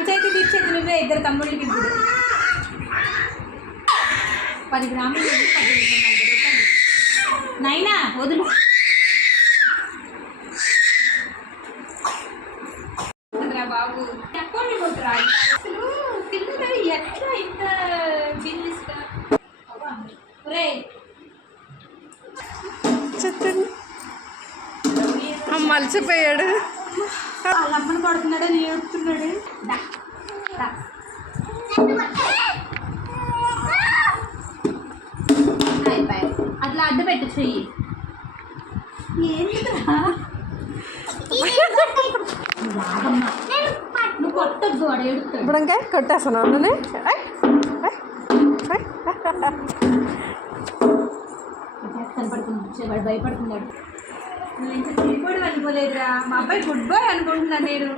పంచాయతీ తీర్చేది నువ్వే ఇద్దరు తమ్ముళ్ళకి ఇప్పుడు 10 గ్రాములు 10 రూపాయలు. నైనా వదులు బాబు అకౌంట్ పోతురా అసలు పిల్లలు ఎట్లా ఇంత బిల్లిస్తా రే చెప్పండి మలిచిపోయాడు వాళ్ళ అమ్మను పడుతున్నాడు అని ఏడుతున్నాడు అట్లా అడ్డు పెట్టు చెయ్యి ఏంటిరా నువ్వు కొట్టద్దు వాడు ఏడుస్తాడు ఇప్పుడు ఇంకా కొట్టేస్తాను అన్ననే కనపడుతుంది వాడు భయపడుతున్నాడు నేను ఇంకా తిరిగిపోవడం అనుకోలేదురా మా అబ్బాయి గుడ్ బాయ్ అనుకుంటున్నాను నేను